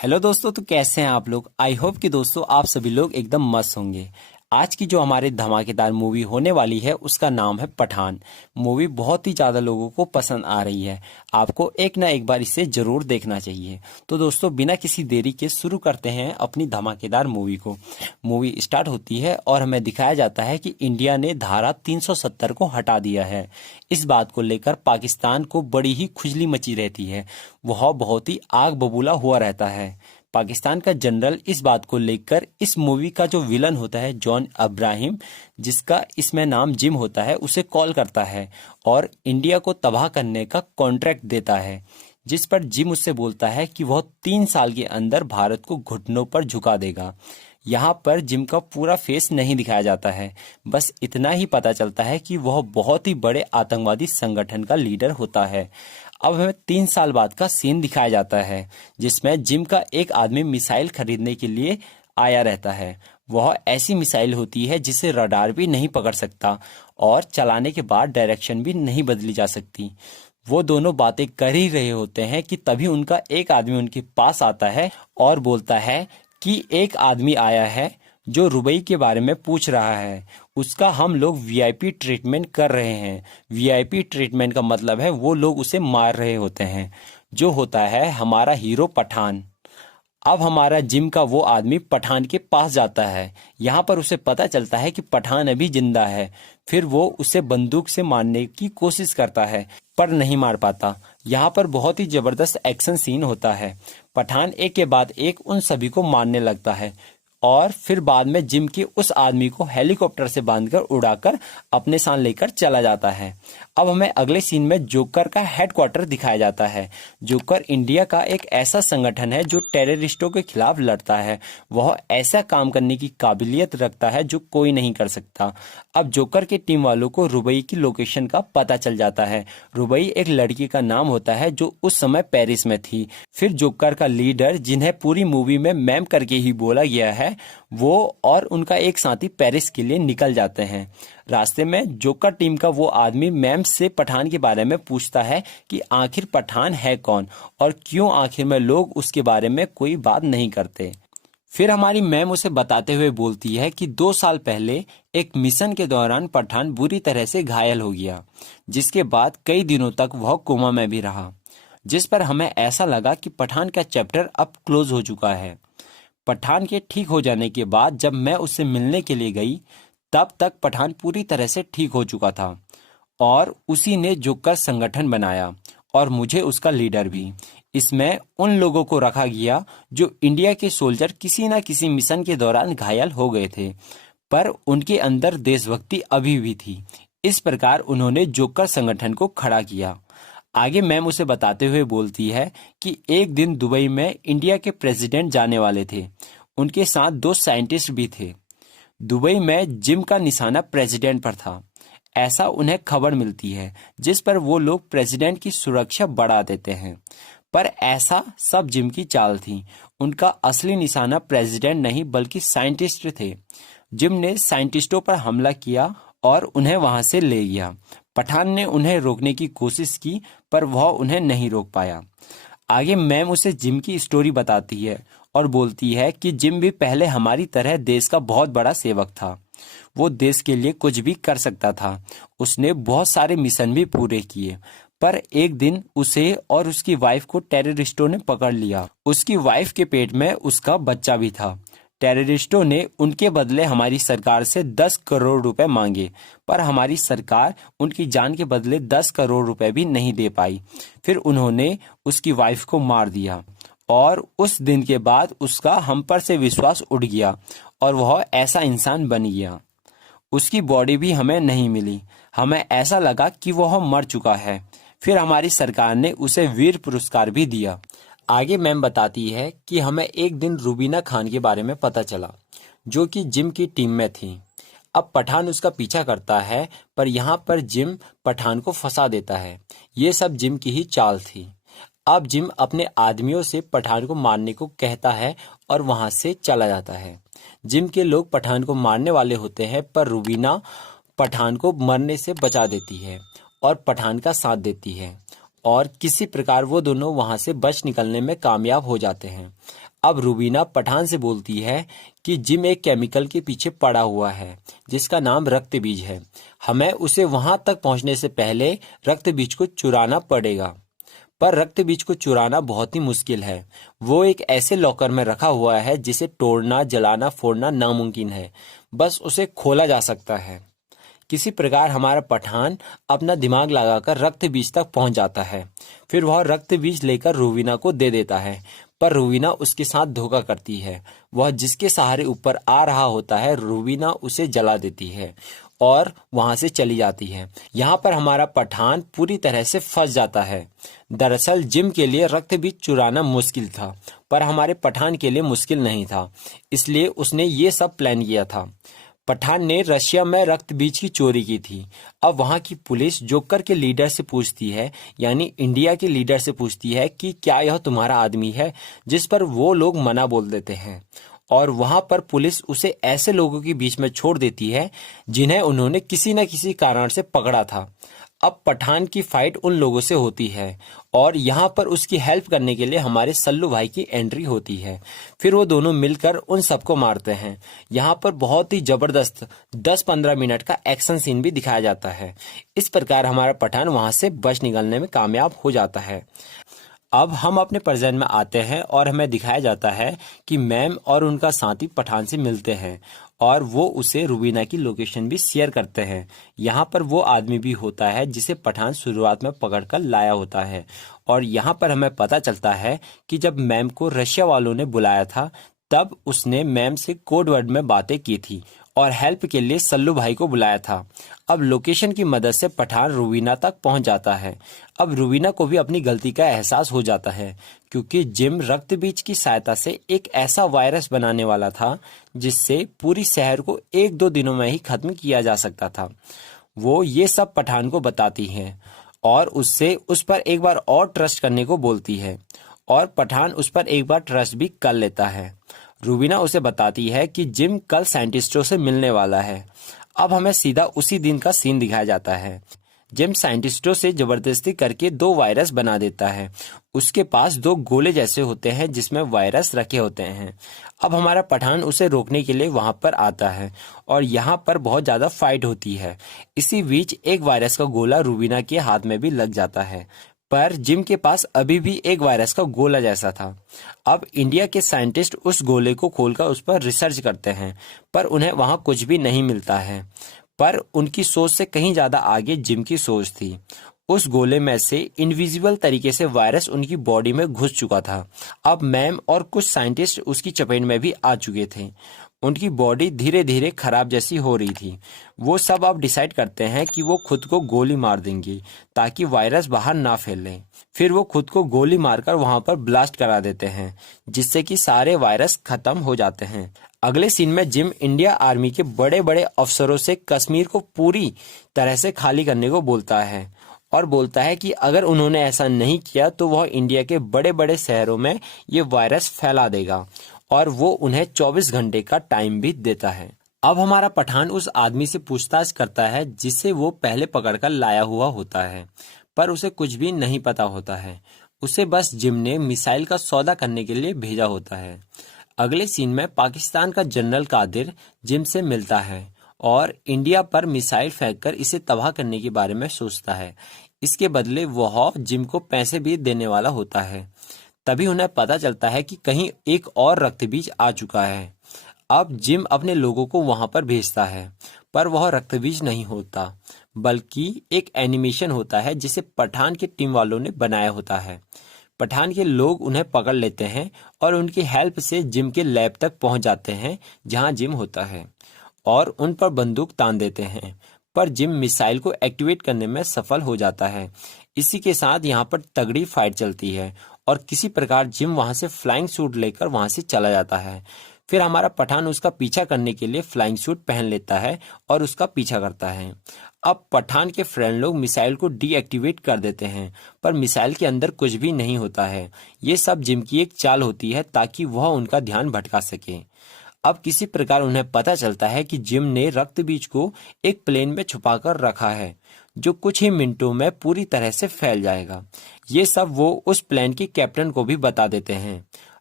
Hello दोस्तों, तो कैसे हैं आप लोग। आई होप कि दोस्तों आप सभी लोग एकदम मस्त होंगे। आज की जो हमारे धमाकेदार मूवी होने वाली है उसका नाम है पठान। मूवी बहुत ही ज़्यादा लोगों को पसंद आ रही है। आपको एक ना एक बार इसे ज़रूर देखना चाहिए। तो दोस्तों बिना किसी देरी के शुरू करते हैं अपनी धमाकेदार मूवी को। मूवी स्टार्ट होती है और हमें दिखाया जाता है कि इंडिया ने धारा 370 को हटा दिया है। इस बात को लेकर पाकिस्तान को बड़ी ही खुजली मची रहती है। वह बहुत ही आग बबूला हुआ रहता है। पाकिस्तान का जनरल इस बात को लेकर इस मूवी का जो विलन होता है जॉन अब्राहिम, जिसका इसमें नाम जिम होता है, उसे कॉल करता है और इंडिया को तबाह करने का कॉन्ट्रैक्ट देता है। जिस पर जिम उससे बोलता है कि वह 3 साल के अंदर भारत को घुटनों पर झुका देगा। यहाँ पर जिम का पूरा फेस नहीं दिखाया जाता है, बस इतना ही पता चलता है कि वह बहुत ही बड़े आतंकवादी संगठन का लीडर होता है। अब हमें 3 साल बाद का सीन दिखाया जाता है जिसमें जिम का एक आदमी मिसाइल खरीदने के लिए आया रहता है। वह ऐसी मिसाइल होती है जिसे रडार भी नहीं पकड़ सकता और चलाने के बाद डायरेक्शन भी नहीं बदली जा सकती। वो दोनों बातें कर ही रहे होते हैं कि तभी उनका एक आदमी उनके पास आता है और बोलता है कि एक आदमी आया है जो रुबई के बारे में पूछ रहा है। उसका हम लोग वीआईपी ट्रीटमेंट कर रहे हैं। वीआईपी ट्रीटमेंट का मतलब है वो लोग उसे मार रहे होते हैं, जो होता है हमारा हीरो पठान। अब हमारा जिम का वो आदमी पठान के पास जाता है। यहाँ पर उसे पता चलता है कि पठान अभी जिंदा है। फिर वो उसे बंदूक से मारने की कोशिश करता है पर नहीं मार पाता। यहाँ पर बहुत ही जबरदस्त एक्शन सीन होता है। पठान एक के बाद एक उन सभी को मारने लगता है और फिर बाद में जिम के उस आदमी को हेलीकॉप्टर से बांधकर उड़ाकर अपने साथ लेकर चला जाता है। अब हमें अगले सीन में जोकर का हेडक्वार्टर दिखाया जाता है। जोकर इंडिया का एक ऐसा संगठन है जो टेररिस्टों के खिलाफ लड़ता है। वह ऐसा काम करने की काबिलियत रखता है जो कोई नहीं कर सकता। अब जोकर के टीम वालों को रुबई की लोकेशन का पता चल जाता है। रुबई एक लड़की का नाम होता है जो उस समय पेरिस में थी। फिर जोकर का लीडर, जिन्हें पूरी मूवी में मैम करके ही बोला गया है, वो और उनका एक साथी पेरिस के लिए निकल जाते हैं। रास्ते में जोकर टीम का वो आदमी मैम से पठान के बारे में पूछता है कि आखिर पठान है कौन और क्यों आखिर में लोग उसके बारे में कोई बात नहीं करते। फिर हमारी मैम उसे बताते हुए बोलती है कि 2 साल पहले एक मिशन के दौरान पठान बुरी तरह से घायल हो गया, जिसके बाद कई दिनों तक वह कोमा में भी रहा। जिस पर हमें ऐसा लगा कि पठान का चैप्टर अब क्लोज हो चुका है। पठान के ठीक हो जाने के बाद जब मैं उससे मिलने के लिए गई, तब तक पठान पूरी तरह से ठीक हो चुका था और उसी ने जोकर संगठन बनाया और मुझे उसका लीडर भी। इसमें उन लोगों को रखा गया जो इंडिया के सोल्जर किसी न किसी मिशन के दौरान घायल हो गए थे, पर उनके अंदर देशभक्ति अभी भी थी। इस प्रकार उन्होंने जोकर संगठन को खड़ा किया। आगे मैम उसे बताते हुए बोलती है कि एक दिन दुबई में इंडिया के प्रेसिडेंट जाने वाले थे। उनके साथ 2 साइंटिस्ट भी थे। दुबई में जिम का निशाना प्रेसिडेंट पर था, ऐसा उन्हें खबर मिलती है, जिस पर वो लोग प्रेसिडेंट की सुरक्षा बढ़ा देते हैं। पर ऐसा सब जिम की चाल थी। उनका असली निशाना प्रेसिडेंट नहीं बल्कि साइंटिस्ट थे। जिम ने साइंटिस्टों पर हमला किया और उन्हें वहां से ले गया। पठान ने उन्हें रोकने की कोशिश की पर वह उन्हें नहीं रोक पाया। आगे मैम उसे जिम की स्टोरी बताती है और बोलती है कि जिम भी पहले हमारी तरह देश का बहुत बड़ा सेवक था। वो देश के लिए कुछ भी कर सकता था। उसने बहुत सारे मिशन भी पूरे किए, पर एक दिन उसे और उसकी वाइफ को टेररिस्टों ने पकड़ लिया। उसकी वाइफ के पेट में उसका बच्चा भी था। टेररिस्टों ने उनके बदले हमारी सरकार से 10 करोड़ रुपए मांगे, पर हमारी सरकार उनकी जान के बदले 10 करोड़ रुपए भी नहीं दे पाई। फिर उन्होंने उसकी वाइफ को मार दिया और उस दिन के बाद उसका हम पर से विश्वास उठ गया और वह ऐसा इंसान बन गया। उसकी बॉडी भी हमें नहीं मिली। हमें ऐसा लगा कि वह मर चुका है। फिर हमारी सरकार ने उसे वीर पुरस्कार भी दिया। आगे मैम बताती है कि हमें एक दिन रूबीना खान के बारे में पता चला, जो कि जिम की टीम में थी। अब पठान उसका पीछा करता है, पर यहाँ पर जिम पठान को फंसा देता है। ये सब जिम की ही चाल थी। अब जिम अपने आदमियों से पठान को मारने को कहता है और वहां से चला जाता है। जिम के लोग पठान को मारने वाले होते हैं, पर रूबीना पठान को मरने से बचा देती है और पठान का साथ देती है और किसी प्रकार वो दोनों वहां से बच निकलने में कामयाब हो जाते हैं। अब रूबीना पठान से बोलती है कि जिम एक केमिकल के पीछे पड़ा हुआ है जिसका नाम रक्त बीज है। हमें उसे वहां तक पहुंचने से पहले रक्त बीज को चुराना पड़ेगा। पर रक्त बीज को चुराना बहुत ही मुश्किल है। वो एक ऐसे लॉकर में रखा हुआ है जिसे तोड़ना, जलाना, फोड़ना नामुमकिन है। बस उसे खोला जा सकता है। किसी प्रकार हमारा पठान अपना दिमाग लगाकर रक्त बीज तक पहुंच जाता है। फिर वह रक्त बीज लेकर रूबीना को दे देता है। पर रूबीना उसके साथ धोखा करती है। वह जिसके सहारे ऊपर आ रहा होता है, रूबीना उसे जला देती है और वहां से चली जाती है। यहाँ पर हमारा पठान पूरी तरह से फंस जाता है। दरअसल जिम के लिए रक्त बीज चुराना मुश्किल था, पर हमारे पठान के लिए मुश्किल नहीं था, इसलिए उसने ये सब प्लान किया था। पठान ने रशिया में रक्त बीज की चोरी की थी। अब वहां की पुलिस जोकर के लीडर से पूछती है, यानी इंडिया के लीडर से पूछती है कि क्या यह तुम्हारा आदमी है, जिस पर वो लोग मना बोल देते हैं और वहां पर पुलिस उसे ऐसे लोगों के बीच में छोड़ देती है जिन्हें उन्होंने किसी न किसी कारण से पकड़ा था। अब पठान की फाइट उन लोगों से होती है और यहाँ पर उसकी हेल्प करने के लिए हमारे सल्लू भाई की एंट्री होती है। फिर वो दोनों मिलकर उन सबको मारते हैं। यहाँ पर बहुत ही जबरदस्त 10-15 मिनट का एक्शन सीन भी दिखाया जाता है। इस प्रकार हमारा पठान वहां से बच निकलने में कामयाब हो जाता है। अब हम अपने प्रेजेंट में आते हैं और हमें दिखाया जाता है कि मैम और उनका साथी पठान से मिलते हैं और वो उसे रूबीना की लोकेशन भी शेयर करते हैं। यहाँ पर वो आदमी भी होता है जिसे पठान शुरुआत में पकड़कर लाया होता है और यहाँ पर हमें पता चलता है कि जब मैम को रशिया वालों ने बुलाया था तब उसने मैम से कोड वर्ड में बातें की थी और हेल्प के लिए सल्लू भाई को बुलाया था। अब लोकेशन की मदद से पठान रूबीना तक पहुंच जाता है। अब रूबीना को भी अपनी गलती का एहसास हो जाता है क्योंकि जिम रक्त बीज की सहायता से एक ऐसा वायरस बनाने वाला था जिससे पूरी शहर को 1-2 दिनों में ही खत्म किया जा सकता था। वो ये सब पठान को बताती है और उससे उस पर एक बार और ट्रस्ट करने को बोलती है और पठान उस पर एक बार ट्रस्ट भी कर लेता है। रूबीना उसे बताती है कि जिम कल साइंटिस्टों से मिलने वाला है। अब हमें सीधा उसी दिन का सीन दिखाया जाता है। जिम साइंटिस्टों से जबरदस्ती करके 2 वायरस बना देता है। उसके पास 2 गोले जैसे होते हैं जिसमें वायरस रखे होते हैं। अब हमारा पठान उसे रोकने के लिए वहां पर आता है और यहाँ पर बहुत ज्यादा फाइट होती है। इसी बीच एक वायरस का गोला रूबीना के हाथ में भी लग जाता है, पर जिम के पास अभी भी एक वायरस का गोला जैसा था। अब इंडिया के साइंटिस्ट उस गोले को खोलकर उस पर रिसर्च करते हैं, पर उन्हें वहां कुछ भी नहीं मिलता है। पर उनकी सोच से कहीं ज्यादा आगे जिम की सोच थी। उस गोले में से इनविजिबल तरीके से वायरस उनकी बॉडी में घुस चुका था। अब मैम और कुछ साइंटिस्ट उसकी चपेट में भी आ चुके थे। उनकी बॉडी धीरे धीरे खराब जैसी हो रही थी। वो सब अब डिसाइड करते हैं कि वो खुद को गोली मार देंगे ताकि वायरस बाहर ना फैले। फिर वो खुद को गोली मारकर वहां पर ब्लास्ट करा देते हैं जिससे कि सारे वायरस खत्म हो जाते हैं। अगले सीन में जिम इंडिया आर्मी के बड़े बड़े अफसरों से कश्मीर को पूरी तरह से खाली करने को बोलता है और बोलता है कि अगर उन्होंने ऐसा नहीं किया तो वह इंडिया के बड़े बड़े शहरों में ये वायरस फैला देगा और वो उन्हें 24 घंटे का टाइम भी देता है। अब हमारा पठान उस आदमी से पूछताछ करता है जिसे वो पहले पकड़कर लाया हुआ होता है, पर उसे कुछ भी नहीं पता होता है। उसे बस जिम ने मिसाइल का सौदा करने के लिए भेजा होता है। अगले सीन में पाकिस्तान का जनरल कादिर जिम से मिलता है और इंडिया पर मिसाइल फेंककर इसे तबाह करने के बारे में सोचता है। इसके बदले वह जिम को पैसे भी देने वाला होता है। तभी उन्हें पता चलता है कि कहीं एक और रक्त बीज आ चुका है। अब जिम अपने लोगों को वहां पर भेजता है, पर वह रक्त बीज नहीं होता बल्कि एक एनिमेशन होता है जिसे पठान की टीम वालों ने बनाया होता है। पठान के लोग उन्हें पकड़ लेते हैं और उनकी हेल्प से जिम के लैब तक पहुंच जाते हैं जहां जिम होता है और उन पर बंदूक तान देते हैं, पर जिम मिसाइल को एक्टिवेट करने में सफल हो जाता है। इसी के साथ यहाँ पर तगड़ी फाइट चलती है और किसी प्रकार जिम वहां से फ्लाइंग सूट लेकर वहां से चला जाता है। फिर हमारा पठान उसका पीछा करने के लिए फ्लाइंग सूट पहन लेता है और उसका पीछा करता है। अब पठान के फ्रेंड लोग मिसाइल को डीएक्टिवेट कर देते हैं, पर मिसाइल के अंदर कुछ भी नहीं होता है। ये सब जिम की एक चाल होती है ताकि वह उनका ध्यान भटका सके। अब किसी प्रकार उन्हें पता चलता है कि जिम ने रक्त बीज को एक प्लेन में छुपाकर रखा है जो कुछ ही मिनटों में पूरी तरह से फैल जाएगा। ये सब वो उस प्लेन के कैप्टन को भी बता देते हैं।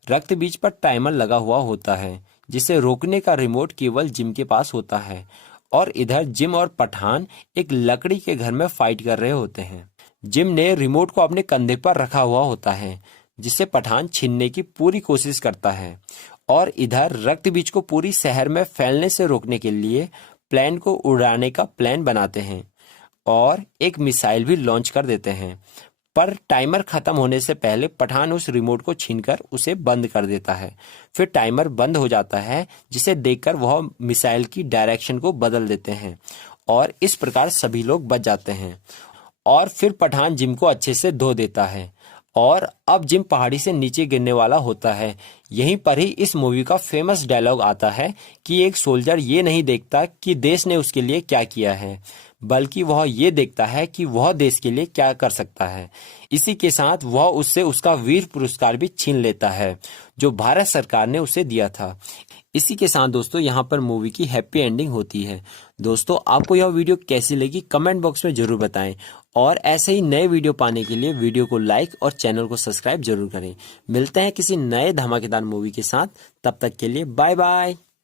रक्त बीज पर टाइमर लगा हुआ होता है जिसे रोकने का रिमोट केवल जिम के पास होता है। और इधर जिम और पठान एक लकड़ी के घर में फाइट कर रहे होते हैं। जिम ने रिमोट को अपने कंधे पर रखा हुआ होता है जिसे पठान छीनने की पूरी कोशिश करता है। और इधर रक्त बीज को पूरी शहर में फैलने से रोकने के लिए प्लेन को उड़ाने का प्लान बनाते हैं और एक मिसाइल भी लॉन्च कर देते हैं। पर टाइमर खत्म होने से पहले पठान उस रिमोट को छीनकर उसे बंद कर देता है। फिर टाइमर बंद हो जाता है जिसे देखकर वह मिसाइल की डायरेक्शन को बदल देते हैं और इस प्रकार सभी लोग बच जाते हैं। और फिर पठान जिम को अच्छे से धो देता है और अब जिम पहाड़ी से नीचे गिरने वाला होता है। यहीं पर ही इस मूवी का फेमस डायलॉग आता है कि एक सोल्जर ये नहीं देखता कि देश ने उसके लिए क्या किया है, बल्कि वह ये देखता है कि वह देश के लिए क्या कर सकता है। इसी के साथ वह उससे उसका वीर पुरस्कार भी छीन लेता है जो भारत सरकार ने उसे दिया था। इसी के साथ दोस्तों यहाँ पर मूवी की हैप्पी एंडिंग होती है। दोस्तों आपको यह वीडियो कैसी लगी कमेंट बॉक्स में जरूर बताएं और ऐसे ही नए वीडियो पाने के लिए वीडियो को लाइक और चैनल को सब्सक्राइब जरूर करें। मिलते हैं किसी नए धमाकेदार मूवी के साथ, तब तक के लिए बाय बाय।